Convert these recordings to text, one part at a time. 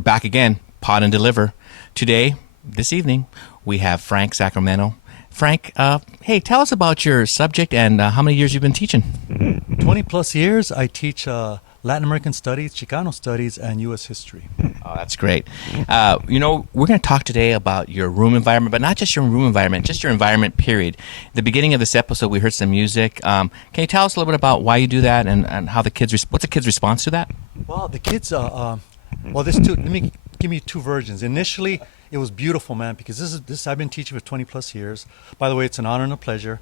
We're back again, Pod and Deliver. Today, this evening, we have Frank Sacramento. Frank, hey, tell us about your subject and how many years you've been teaching. 20 plus years. I teach Latin American studies, Chicano studies, and U.S. history. Oh, that's great. We're going to talk today about your room environment, but not just your room environment, just your environment, period. At the beginning of this episode, we heard some music. Can you tell us a little bit about why you do that and how the kids, what's the kids' response to that? Well, the kids, let me give you two versions. Initially, it was beautiful, man, because this I've been teaching for 20 plus years. By the way, it's an honor and a pleasure.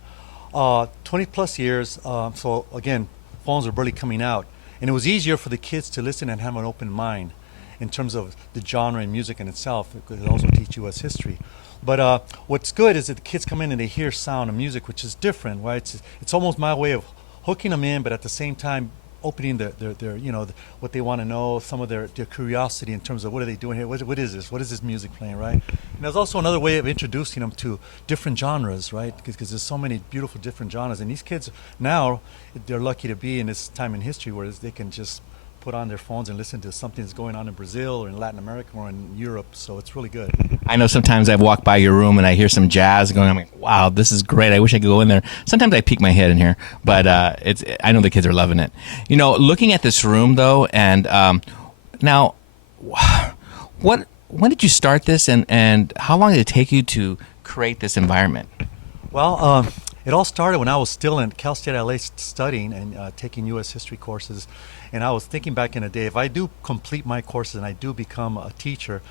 20 plus years, so again, phones are barely coming out. And it was easier for the kids to listen and have an open mind in terms of the genre and music in itself. It could also teach U.S. history. But what's good is that the kids come in and they hear sound and music, which is different, right? It's almost my way of hooking them in, but at the same time opening their what they want to know, some of their curiosity in terms of what are they doing here, what is this, what is this music playing, right? And there's also another way of introducing them to different genres, right? Because there's so many beautiful different genres, and these kids now, they're lucky to be in this time in history where they can just put on their phones and listen to something that's going on in Brazil or in Latin America or in Europe, so it's really good. I know sometimes I've walked by your room and I hear some jazz going. I'm like, wow, this is great. I wish I could go in there. Sometimes I peek my head in here, but I know the kids are loving it. Looking at this room though, and now, when did you start this, and how long did it take you to create this environment? Well, it all started when I was still in Cal State LA studying and taking U.S. history courses. And I was thinking back in the day, if I do complete my courses and I do become a teacher,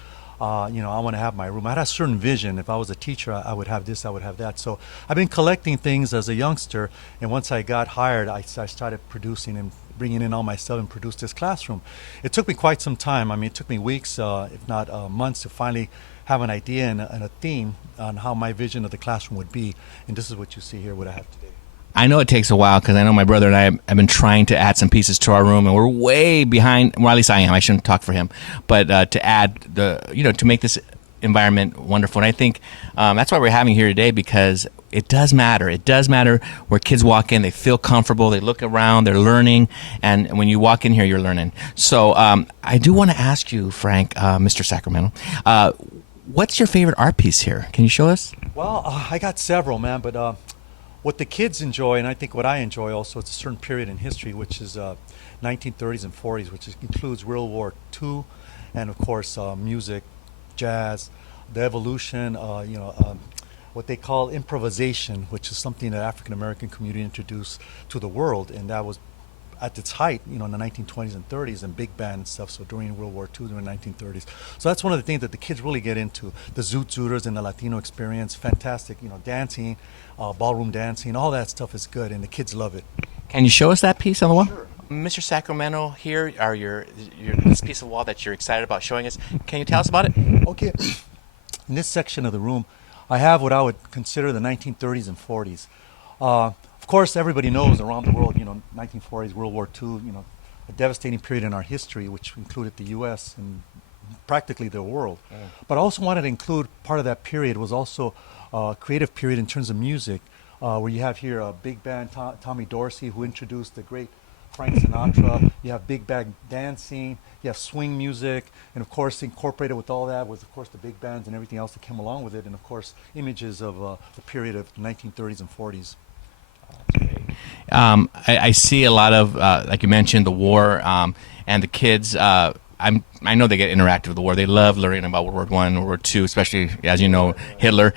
I want to have my room. I had a certain vision. If I was a teacher, I would have this, I would have that. So I've been collecting things as a youngster. And once I got hired, I started producing and bringing in all my stuff and produced this classroom. It took me quite some time. I mean, it took me weeks, if not months, to finally have an idea and a theme on how my vision of the classroom would be. And this is what you see here, what I have today. I know it takes a while because I know my brother and I have been trying to add some pieces to our room, and we're way behind. Well, at least I am. I shouldn't talk for him, but to add to make this environment wonderful. And I think that's why we're having here today, because it does matter. It does matter where kids walk in, they feel comfortable, they look around, they're learning, and when you walk in here, you're learning. So I do want to ask you, Frank, Mr. Sacramento, what's your favorite art piece here? Can you show us? Well, I got several, man, but what the kids enjoy, and I think what I enjoy also, it's a certain period in history, which is 1930s and 40s, which includes World War II, and of course music, jazz, the evolution, what they call improvisation, which is something that African American community introduced to the world, and that was at its height, in the 1920s and 30s, and big band and stuff. So during World War II, during the 1930s. So that's one of the things that the kids really get into. The Zoot Zooters and the Latino experience, fantastic. Dancing, ballroom dancing, all that stuff is good, and the kids love it. Can you show us that piece on the wall? Sure. Mr. Sacramento, here are your this piece of wall that you're excited about showing us. Can you tell us about it? Okay. In this section of the room, I have what I would consider the 1930s and 40s. Of course, everybody knows around the world, 1940s, World War II, a devastating period in our history, which included the U.S. and practically the world. Yeah. But I also wanted to include part of that period was also a creative period in terms of music, where you have here a big band, Tommy Dorsey, who introduced the great Frank Sinatra. You have big band dancing, you have swing music, and of course incorporated with all that was of course the big bands and everything else that came along with it, and of course images of the period of the 1930s and 40s. I see a lot of, like you mentioned, the war, and the kids. I know they get interactive with the war. They love learning about World War I, World War II, especially, as you know, Hitler.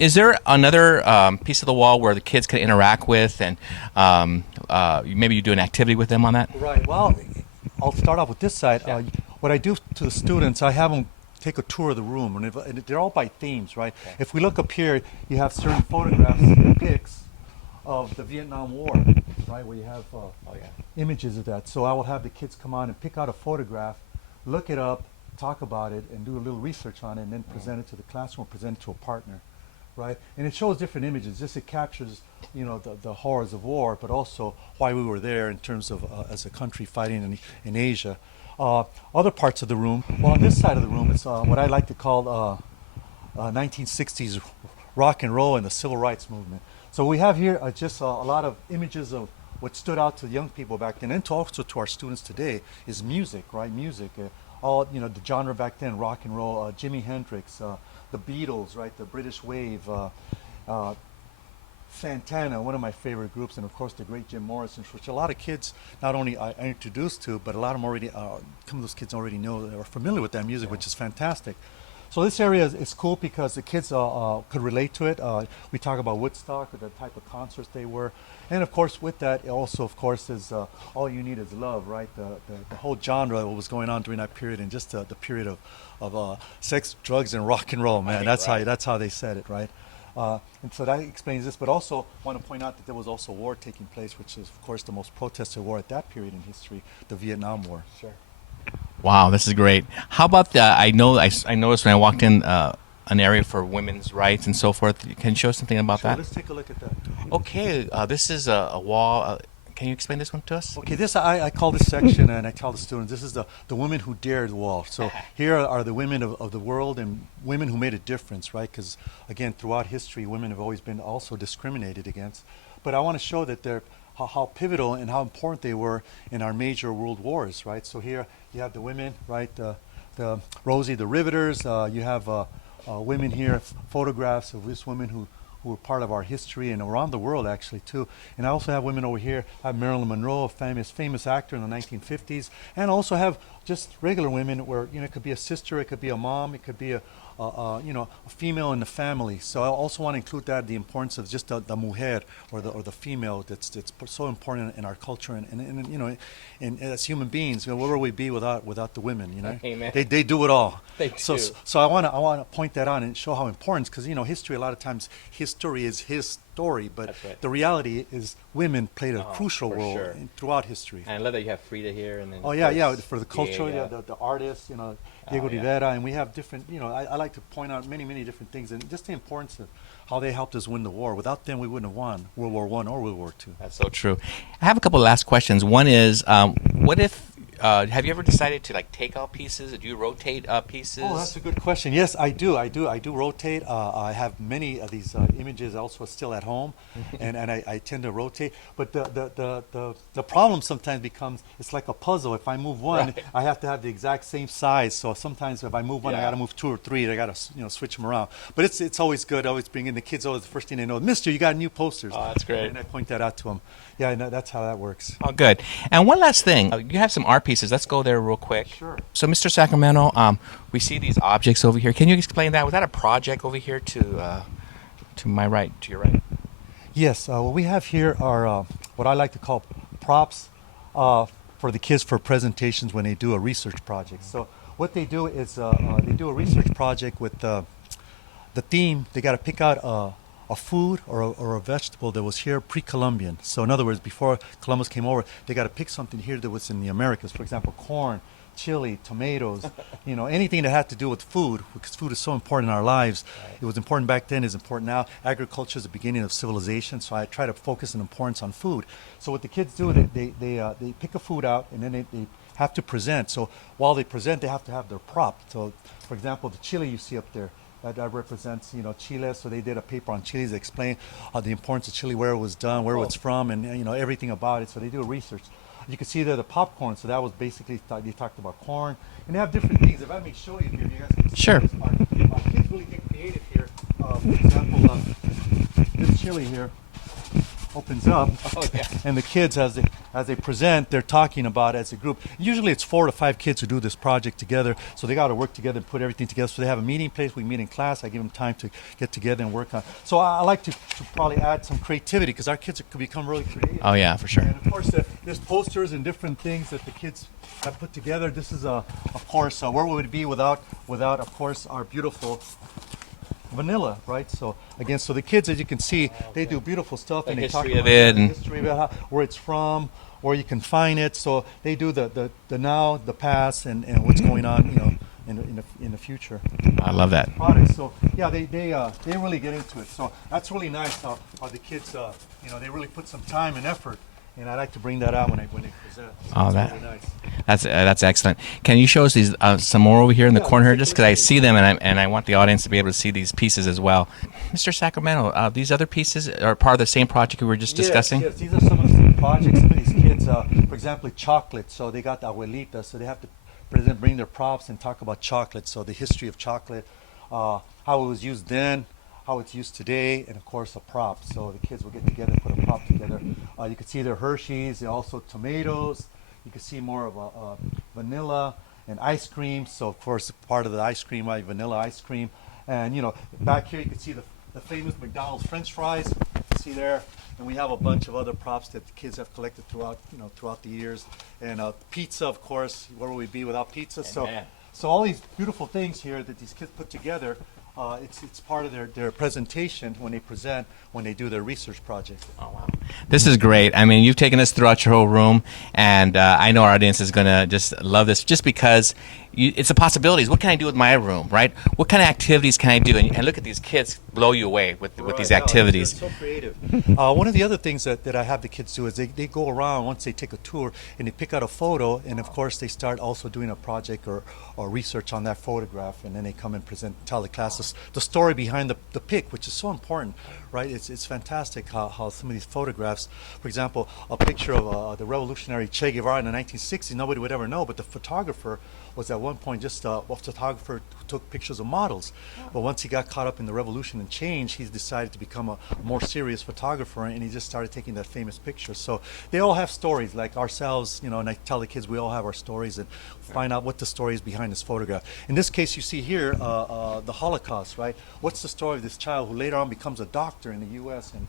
Is there another piece of the wall where the kids can interact with, and maybe you do an activity with them on that? Right. Well, I'll start off with this side. Yeah. What I do to the students, I have them take a tour of the room, and they're all by themes, right? Okay. If we look up here, you have certain photographs, pics of the Vietnam War, right, where you have images of that. So I will have the kids come on and pick out a photograph, look it up, talk about it, and do a little research on it, and then present it to the classroom, present it to a partner, right? And it shows different images. Just it captures, the horrors of war, but also why we were there in terms of as a country fighting in Asia. Other parts of the room, well, on this side of the room, it's what I like to call 1960s rock and roll and the civil rights movement. So we have here just a lot of images of what stood out to young people back then, and also to our students today, is music, right? Music. all the genre back then, rock and roll, Jimi Hendrix, the Beatles, right, the British Wave, uh, Santana, one of my favorite groups, and of course the great Jim Morrison, which a lot of kids not only I introduced to, but a lot of them already, some of those kids already know, or familiar with that music, which is fantastic. So this area is cool because the kids could relate to it. We talk about Woodstock, or the type of concerts they were, and of course with that it also, of course, is All You Need Is Love, right? The whole genre, what was going on during that period, and just the period of sex, drugs, and rock and roll, man. That's how they said it, right? And so that explains this, but also want to point out that there was also war taking place, which is, of course, the most protested war at that period in history, the Vietnam War. Sure. Wow, this is great. How about the? I noticed when I walked in an area for women's rights and so forth. Can you show us something about Sure, that? let's take a look at that. Okay, this is a wall. Can you explain this one to us? Okay, this I call this section, and I tell the students, this is the women who dared the wall. So here are the women of the world, and women who made a difference, right? Because again, throughout history, women have always been also discriminated against. But I want to show that they're how pivotal and how important they were in our major world wars, right? So here you have the women, right? The Rosie the Riveters. You have women here, photographs of these women who were part of our history and around the world actually too. And I also have women over here. I have Marilyn Monroe, a famous actor in the 1950s, and also have just regular women where it could be a sister, it could be a mom, it could be a female in the family. So I also want to include that, the importance of just the mujer, or the female, that's so important in our culture, and as human beings, where would we be without the women? Amen. They do it all. They so do. so I want to point that out and show how important, because history, a lot of times history is his story, but That's right. the reality is women played a crucial for role sure. throughout history. And I love that you have Frida here, and then Oh of yeah, course, for the culture, Diego. the artists, Diego yeah. Rivera, and we have different. I like to point out many different things, and just the importance of how they helped us win the war. Without them, we wouldn't have won World War I or World War II. That's so true. I have a couple of last questions. One is, what if? Have you ever decided to take out pieces? Do you rotate pieces? Oh, that's a good question. Yes, I do. I do rotate. I have many of these images also still at home, and I tend to rotate. But the problem sometimes becomes, it's like a puzzle. If I move one, Right. I have to have the exact same size. So sometimes if I move one, I Yeah. got to move two or three. I got to switch them around. But it's always good. Always bring in the kids. Always the first thing they know, Mister, you got new posters. Oh, that's great. And I point that out to them. Yeah, and that's how that works. Oh, good. And one last thing. You have some art pieces. Let's go there real quick. Sure. So, Mr. Sacramento, we see these objects over here. Can you explain that? Was that a project over here to my right, to your right? Yes, what we have here are what I like to call props for the kids for presentations when they do a research project. So what they do is they do a research project with the theme. They got to pick out a food or a vegetable that was here pre-Columbian. So in other words, before Columbus came over, they got to pick something here that was in the Americas. For example, corn, chili, tomatoes, anything that had to do with food, because food is so important in our lives. Right. It was important back then, it's important now. Agriculture is the beginning of civilization, so I try to focus on importance on food. So what the kids do, they pick a food out, and then they have to present. So while they present, they have to have their prop. So for example, the chili you see up there, that represents, Chile. So they did a paper on chilies, explain the importance of chili, where it was done, where it's from, and everything about it. So they do a research. You can see there the popcorn. So that was basically they talked about corn, and they have different things. If I may show you here, you guys can see. Sure. This. Our kids really get creative here. For example, this chili here opens up, and the kids, as they present, they're talking about it as a group. Usually it's 4 to 5 kids who do this project together, so they got to work together and put everything together. So they have a meeting place, we meet in class, I give them time to get together and work on. So I like to probably add some creativity, because our kids could become really creative. Oh, yeah, for sure. And of course, there's posters and different things that the kids have put together. This is, of course, where would it be without, of course, our beautiful vanilla, right? So again, so the kids, as you can see, they do beautiful stuff, The and they talk history about of it the and- history about where it's from, where you can find it. So they do the now, the past, and what's going on, in the future. I love that. Products. So yeah, they really get into it. So that's really nice how the kids, they really put some time and effort. And I like to bring that out when they present. So Oh, that's that- really nice. That's excellent. Can you show us these some more over here in the Yeah, corner here, let's just take because a I look. see them and I want the audience to be able to see these pieces as well. Mr. Sacramento, these other pieces are part of the same project we were just discussing? Yes, these are some of the projects. Some of these kids, for example, chocolate. So they got the abuelita, so they have to bring their props and talk about chocolate. So the history of chocolate, how it was used then, how it's used today, and of course a prop. So the kids will get together and put a prop together. You can see their Hershey's, also tomatoes. You can see more of a vanilla and ice cream. So of course part of the ice cream, right, vanilla ice cream. And back here you can see the famous McDonald's French fries. See there, and we have a bunch of other props that the kids have collected throughout the years. And pizza, of course. Where would we be without pizza? So all these beautiful things here that these kids put together. It's part of their presentation when they do their research project. Oh, wow. This is great. I mean, you've taken us throughout your whole room, and I know our audience is going to just love this just because it's the possibilities. What can I do with my room, right? What kind of activities can I do? And look at these kids blow you away with these activities. They're so creative. One of the other things that I have the kids do is they go around once they take a tour and they pick out a photo, and of course they start also doing a project or research on that photograph, and then they come and tell the classes the story behind the pic, which is so important, right? It's fantastic how some of these photographs, for example, a picture of the revolutionary Che Guevara in the 1960s, nobody would ever know, but the photographer was at one point just a photographer who took pictures of models. But once he got caught up in the revolution and change, he decided to become a more serious photographer, and he just started taking that famous picture. So they all have stories like ourselves, and I tell the kids we all have our stories and find out what the story is behind this photograph. In this case, you see here the Holocaust, right? What's the story of this child who later on becomes a doctor in the U.S. and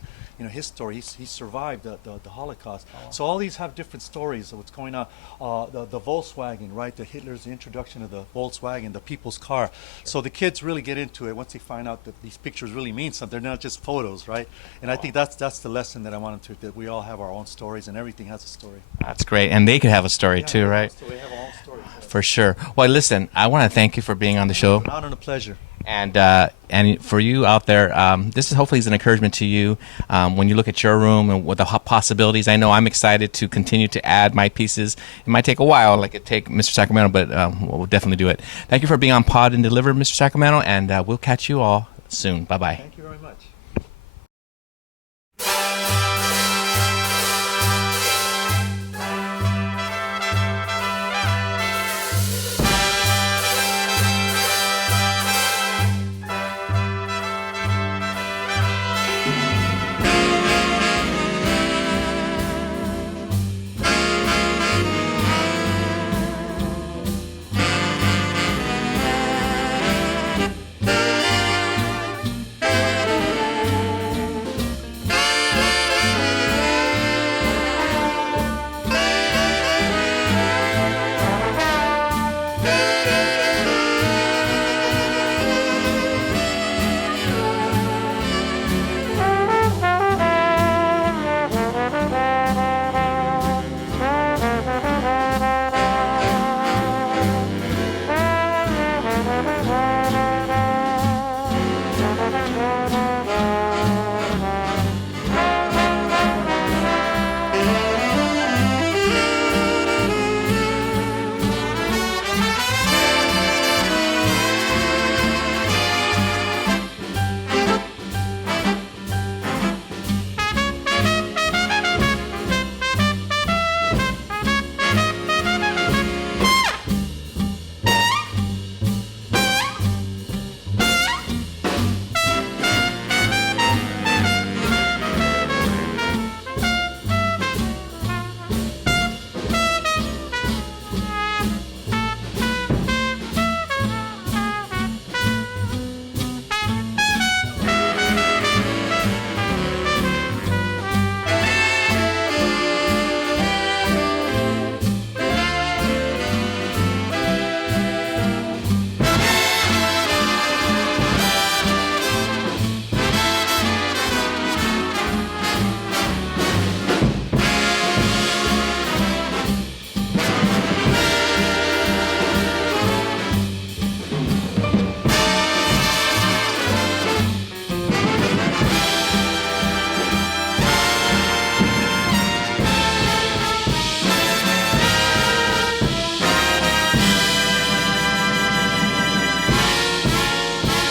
his story, he survived the Holocaust. So all these have different stories of what's going on. The Volkswagen, right? The introduction of the Volkswagen, the people's car. So the kids really get into it once they find out that these pictures really mean something. They're not just photos, right? And I think that's the lesson that I want them to, that we all have our own stories and everything has a story. That's great. And they could have a story too, right? So we have our own stories. For sure. Well, listen, I want to thank you for being on the show. An honor and a pleasure. And for you out there, this is hopefully an encouragement to you when you look at your room and what the possibilities. I know I'm excited to continue to add my pieces. It might take a while, like it take Mr. Sacramento, but we'll definitely do it. Thank you for being on Pod and Deliver, Mr. Sacramento, and we'll catch you all soon. Bye-bye. Thank you very much.